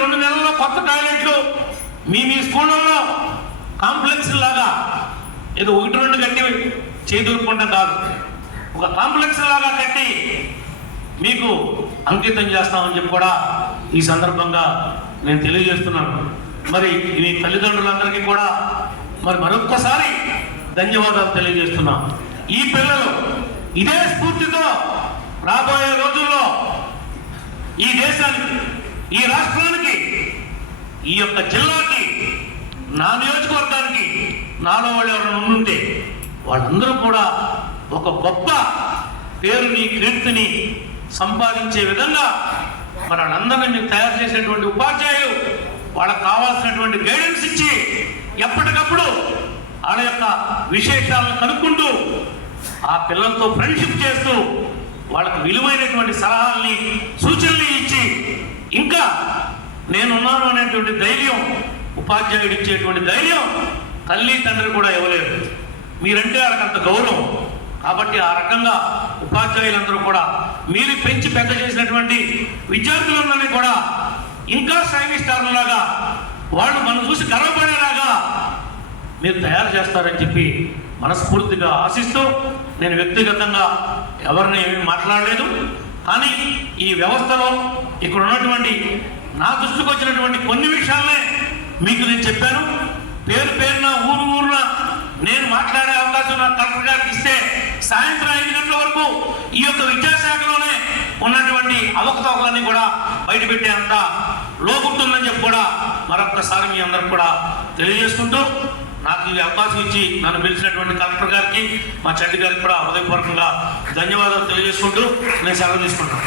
2 నెలల్లో కొత్త టాయిలెట్లు మీ స్కూళ్ళల్లో కాంప్లెక్స్ లాగా ఏదో 1-2 కట్టి చేదుకుంటాం కాదు, ఒక కాంప్లెక్స్ లాగా కట్టి మీకు అంకితం చేస్తామని చెప్పి కూడా ఈ సందర్భంగా నేను తెలియజేస్తున్నాను. మరి మీ తల్లిదండ్రులందరికీ కూడా మరి మరొక్కసారి ధన్యవాదాలు తెలియజేస్తున్నాం. ఈ పిల్లలు ఇదే స్ఫూర్తితో రాబోయే రోజుల్లో ఈ దేశానికి, ఈ రాష్ట్రానికి, ఈ యొక్క జిల్లాకి, నా నియోజకవర్గానికి నాలో వాళ్ళు ఎవరైనా ఉండుంటే వాళ్ళందరూ కూడా ఒక గొప్ప పేరుని, కీర్తిని సంపాదించే విధంగా మరి వాళ్ళందరినీ మీకు తయారు చేసేటువంటి ఉపాధ్యాయులు వాళ్ళకు కావాల్సినటువంటి గైడెన్స్ ఇచ్చి ఎప్పటికప్పుడు వాళ్ళ యొక్క విశేషాలను కనుక్కుంటూ ఆ పిల్లలతో ఫ్రెండ్షిప్ చేస్తూ వాళ్ళకు విలువైనటువంటి సలహాలని, సూచనలు ఇచ్చి ఇంకా నేనున్నాను అనేటువంటి ధైర్యం, ఉపాధ్యాయుడు ఇచ్చేటువంటి ధైర్యం తల్లి తండ్రి కూడా ఇవ్వలేరు. మీరంటే వాళ్ళకి అంత గౌరవం. కాబట్టి ఆ రకంగా ఉపాధ్యాయులందరూ కూడా మీరు పెంచి పెద్ద చేసినటువంటి విద్యార్థులందరినీ కూడా ఇంకా షైనీ స్టార్లాగా వాళ్ళు మనం చూసి గర్వపడేలాగా మీరు తయారు చేస్తారని చెప్పి మనస్ఫూర్తిగా ఆశిస్తూ, నేను వ్యక్తిగతంగా ఎవరిని ఏమీ మాట్లాడలేదు. కానీ ఈ వ్యవస్థలో ఇక్కడ ఉన్నటువంటి నా దృష్టికి వచ్చినటువంటి కొన్ని విషయాలనే మీకు నేను చెప్పాను. పేరు పేరున ఊరున నేను మాట్లాడే అవకాశం నాకు కలెక్టర్ గారికి ఇస్తే సాయంత్రం 5 గంటల వరకు ఈ యొక్క విద్యాశాఖలోనే ఉన్నటువంటి అవకతవకలన్నీ కూడా బయటపెట్టేంత లోకుంటుందని చెప్పి కూడా మరొక్కసారి మీ అందరికి కూడా తెలియజేసుకుంటూ, నాకు ఈ అవకాశం ఇచ్చి నన్ను పిలిచినటువంటి కలెక్టర్ గారికి, మా చండి గారికి కూడా హృదయపూర్వకంగా ధన్యవాదాలు తెలియజేసుకుంటూ నేను సెలవు తీసుకుంటాను.